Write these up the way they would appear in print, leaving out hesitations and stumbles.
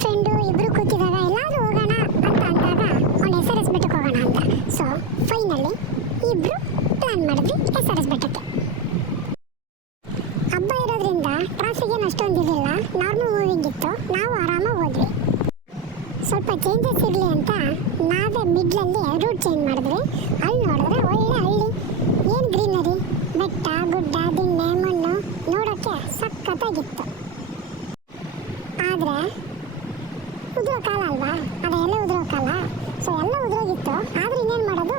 Friend ಇಬ್ರು ಕೂತಿದಾಗ ಎಲ್ಲಾದ್ರೂ ಹೋಗೋಣ ಅಂತ ಅಂದಾಗ ಅವ್ನು SRS ಬೆಟ್ಟಕ್ಕೆ ಹೋಗೋಣ ಅಂತ. ಸೊ ಫೈನಲಿ ಇಬ್ರು ಪ್ಲಾನ್ ಮಾಡಿದ್ವಿ SRS ಬೆಟ್ಟಕ್ಕೆ. ಹಬ್ಬ ಇರೋದ್ರಿಂದ ಟ್ರಾಫಿಕ್ ಏನು ಅಷ್ಟೊಂದು ಇರಲಿಲ್ಲ, ನಾರ್ಮಲ್ ಮೂವಿಂಗ್ ಇತ್ತು. ನಾವು ಆರಾಮಾಗಿ ಹೋದ್ವಿ. ಸ್ವಲ್ಪ ಚೇಂಜಸ್ ಇರಲಿ ಅಂತ ನಾವೇ ಮಿಡ್ಲಲ್ಲಿ ರೂಟ್ ಚೇಂಜ್ ಮಾಡಿದ್ವಿ. ಅಲ್ಲಿ ನೋಡಿದ್ರೆ ಒಳ್ಳೆ ಹಳ್ಳಿ, ಏನು ಗ್ರೀನರಿ, ಬೆಟ್ಟ ಗುಡ್ಡ ದಿಣ್ಣೆ ಮಣ್ಣು ನೋಡೋಕ್ಕೆ ಸಖತ್ತಾಗಿತ್ತು. ಆದರೆ ಉದುರೋ ಕಾಲ ಅಲ್ವಾ, ಅದೆಲ್ಲ ಉದುರೋ ಕಾಲ. ಸೊ ಎಲ್ಲ ಉದುರೋಗಿತ್ತು. ಆದರೆ ಇನ್ನೇನು ಮಾಡೋದು,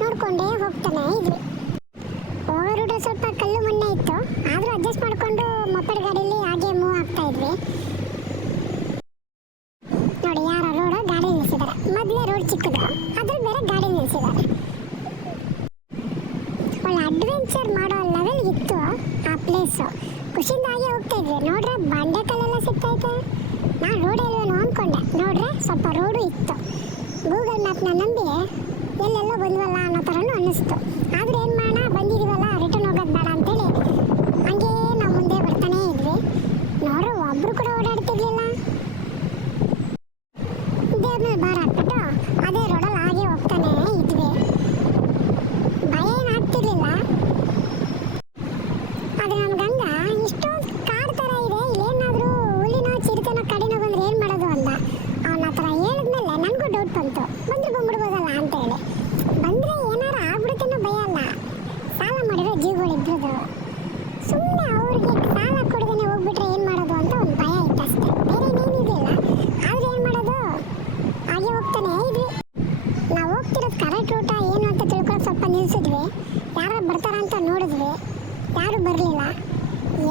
ನೋಡ್ಕೊಂಡೇ ಹೋಗ್ತಾನೆ ಇದ್ವಿ. ಹೋಗೋ ರೂಟು ಸ್ವಲ್ಪ ಕಲ್ಲು ಮಣ್ಣೆ ಇತ್ತು, ಆದರೂ ಅಡ್ಜಸ್ಟ್ ಮಾಡಿಕೊಂಡು ಮೊಪೆಡ್ ಗಾಡೀಲಿ ಹಾಗೆ ಮೂವ್ ಆಗ್ತಾ ಇದ್ವಿ. ನೋಡಿ ಯಾರೋ ರೋಡ್ ಗಾಡಿ ನಿಲ್ಲಿಸಿದ್ದಾರೆ. ಮೊದಲೇ ರೋಡ್ ಚಿಕ್ಕದು, ಅದ್ರ ಬೇರೆ ಗಾಡಿ ನಿಲ್ಲಿಸಿದ್ದಾರೆ. ಒಳ್ಳೆ ಅಡ್ವೆಂಚರ್ ಮಾಡೋ ಲೆವೆಲ್ ಇತ್ತು ಆ ಪ್ಲೇಸು. ಖುಷಿಯಿಂದ ಹಾಗೆ ಹೋಗ್ತಾ ಇದ್ವಿ. ನೋಡ್ರೆ ಬಂಡೆ ಕಲ್ಲೆಲ್ಲ ಸಿಗ್ತೈತೆ. ನಾನು ರೋಡ್ ಎಲ್ಲೇನೋ ಅಂದ್ಕೊಂಡೆ, ನೋಡ್ರೆ ಸ್ವಲ್ಪ ರೋಡು ಇತ್ತು. ಗೂಗಲ್ ಮ್ಯಾಪ್ನ ನಂಬಿ ಎಲ್ಲೆಲ್ಲೋ ಬಂದ್ವಲ್ಲ ಅನ್ನೋ ಥರನೂ ಅನ್ನಿಸ್ತು. ಆದರೆ ಏನು ಮಾಡೋಣ, ಬಂದಿದ್ದೀವಲ್ಲ ರಿಟರ್ನ್ ಹೋಗೋದು ಬೇಡ ಅಂತೇಳಿ ಹಂಗೇ ನಾವು ಮುಂದೆ ಬರ್ತಾನೇ ಇದ್ವಿ. ನೋಡ್ರೆ ಒಬ್ಬರು ಕೂಡ ಓಡಾಡ್ತಿರ್ಲಿಲ್ಲ. ದೇವ್ರ ಮೇಲೆ ಭಾರ ಹಾಕ್ಬಿಟ್ಟು ಅದೇ ರೋಡಲ್ಲಿ ಹಾಗೆ ಹೋಗ್ತಾನೇ ಇದ್ವಿ. ಭಯ ಏನು ಆಗ್ತಿರ್ಲಿಲ್ಲ. ಆದರೆ ನಮ್ಗಂಗ ಇಷ್ಟೊಂದು ಕಾಡು ಥರ ಇದೆ, ಇಲ್ಲೇನಾದರೂ ಹುಲಿನೋ ಚಿರತೆನೋ ಕಡಿನೋ ಬಂದ್ರೆ ಏನು ಮಾಡೋದು ಅಂತ ಅವನ ಹತ್ರ ಹೇಳಿದ್ಮೇಲೆ ನನಗೂ ಡೌಟ್ ಬಂತು, ಬಂದ್ರೆ ಬಂದ್ಬಿಡ್ಬೋದಲ್ಲ ಅಂತೇಳಿ. ಬಂದರೆ ಏನಾರು ಆಗ್ಬಿಡುತ್ತೇನೋ ಭಯ ಅಲ್ಲ, ಸಾಲ ಮಾಡಿರೋ ಜೀವಗಳಿಬ್ರದು. ಸುಮ್ಮನೆ ಅವ್ರಿಗೆ ಸಾಲ ಕೊಡದೇನೆ ಹೋಗ್ಬಿಟ್ರೆ ಏನು ಮಾಡೋದು ಅಂತ ಒಂದು ಭಯ ಇತ್ತು ಅಷ್ಟೇ, ಬೇರೆ ಏನೇನಿರಲಿಲ್ಲ. ಆದರೆ ಏನು ಮಾಡೋದು, ಹಾಗೆ ಹೋಗ್ತಾನೆ ಇದ್ವಿ. ನಾವು ಹೋಗ್ತಿರೋದು ಕರೆಕ್ಟ್ ರೂಟ ಏನು ಅಂತ ತಿಳ್ಕೊಂಡು ಸ್ವಲ್ಪ ನಿಲ್ಸಿದ್ವಿ. ಯಾರು ಬರ್ತಾರಂತ ನೋಡಿದ್ವಿ, ಯಾರು ಬರಲಿಲ್ಲ.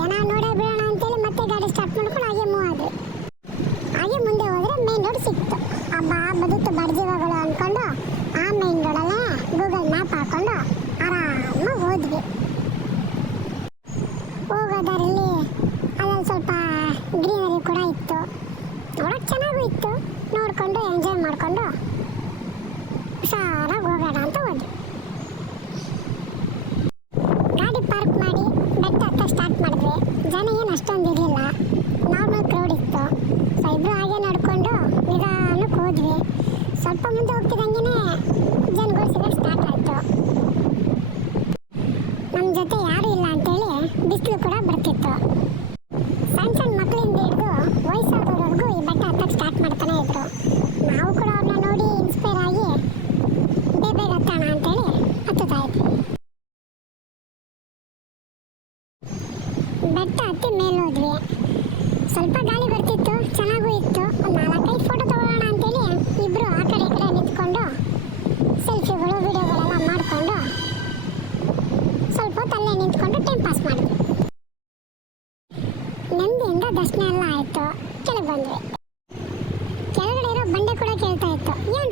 ಏನೋ ನೋಡೇ ಬಿಡೋಣ ಅಂತೇಳಿ ಮತ್ತೆ ಗಾಡಿ ಸ್ಟಾರ್ಟ್ ಮಾಡ್ಕೊಂಡು ಹಾಗೆ ಮೂವ್ ಆದ್ವಿ. ಹಾಗೆ ಮುಂದೆ ಹೋದರೆ ಮೇನ್ ರೋಡ್ ಸಿಕ್ತು. ಹಬ್ಬ ಬದುಕು ಬಡ್ಜೀವಗಳು ಅಂದ್ಕೊಂಡು ಆ ಮೇನ್ ರೋಡಲ್ಲೇ ಗೂಗಲ್ ಮ್ಯಾಪ್ ಹಾಕೊಂಡು ಆರಾಮಾಗಿ ಹೋದ್ವಿ. ಹೋಗೋದಾರಲ್ಲಿ ಅಲ್ಲಲ್ಲಿ ಸ್ವಲ್ಪ ಗ್ರೀನರಿ ಕೂಡ ಇತ್ತು, ನೋಡೋಕೆ ಚೆನ್ನಾಗೂ ಇತ್ತು. ನೋಡಿಕೊಂಡು ಎಂಜಾಯ್ ಮಾಡಿಕೊಂಡು ಹುಷಾರಾಗಿ ಹೋಗೋಣ ಅಂತ ಹೋದ್ವಿ. ಗಾಡಿ ಪಾರ್ಕ್ ಮಾಡಿ ಬೆಟ್ಟ ಹತ್ತ ಸ್ಟಾರ್ಟ್ ಮಾಡಿದ್ವಿ. ಜನ ಏನು ಅಷ್ಟೊಂದು ಇರಲಿಲ್ಲ, ನಾರ್ಮಲ್ ಕ್ರೌಡ್ ಇತ್ತು. ಸೊ ಇಬ್ಬರು ಹಾಗೆ ನಡ್ಕೊಂಡು ನಿಧಾನಕ್ಕೆ ಹೋದ್ವಿ. ಸ್ವಲ್ಪ ಮುಂದೆ ಹೋಗ್ತಿದ್ದಂಗೆ ಜನಗಳು ಸಿಗೋಕ್ಕೆ ಸ್ಟಾರ್ಟ್ ಆಯಿತು. ನಮ್ಮ ಜೊತೆ ಯಾರೂ ಇಲ್ಲ ಅಂತೇಳಿ ಬಿಸಿಲು ಕೂಡ ಬರ್ತಿತ್ತು. ಸಣ್ಣ ಸಣ್ಣ ಮಕ್ಕಳಿಂದ ಹಿಡಿದು ವಯಸ್ಸಾದವ್ರವರೆಗೂ ಈ ಬೆಟ್ಟ ಹತ್ತಕ್ಕೆ ಸ್ಟಾರ್ಟ್ ಮಾಡ್ತಾನೆ ಇದ್ರು. ನಾವು ಕೂಡ ಅವ್ರನ್ನ ನೋಡಿ ಇನ್ಸ್ಪೈರ್ ಆಗಿ ಬೇಗ ಹತ್ತೋಣ ಅಂತೇಳಿ ಹತ್ತುತ್ತಾ ಇದ್ವಿ. ಬೆಟ್ಟ ಹತ್ತಿ ಮೇಲೆ ಹೋದ್ವಿ. ಸ್ವಲ್ಪ ಗಾಳಿ ಬರ್ತಿತ್ತು, ಚೆನ್ನಾಗೂ ಇತ್ತು. ಒಂದು 4-5 ಫೋಟೋ ತಗೊಳ್ಳೋಣ ಅಂತೇಳಿ ಇಬ್ಬರು ಆ ಕಡೆ ಈ ಕಡೆ ನಿಂತ್ಕೊಂಡು ಸೆಲ್ಫಿಗಳು ವಿಡಿಯೋಗಳೆಲ್ಲ ಮಾಡಿಕೊಂಡು ಸ್ವಲ್ಪ ಹೊತ್ತು ಅಲ್ಲೇ ನಿಂತ್ಕೊಂಡು ಟೈಮ್ ಪಾಸ್ ಮಾಡಿದ್ವಿ. ನೆಮ್ಮದಿಯಿಂದ ದರ್ಶನ ಎಲ್ಲ ಆಯಿತು. ಕೆಳಗೆ ಬಂದ್ವಿ. ಕೆಳಗಡೆ ಇರೋ ಬಂಡೆ ಕೂಡ ಕೇಳ್ತಾ ಇತ್ತು, ಏನು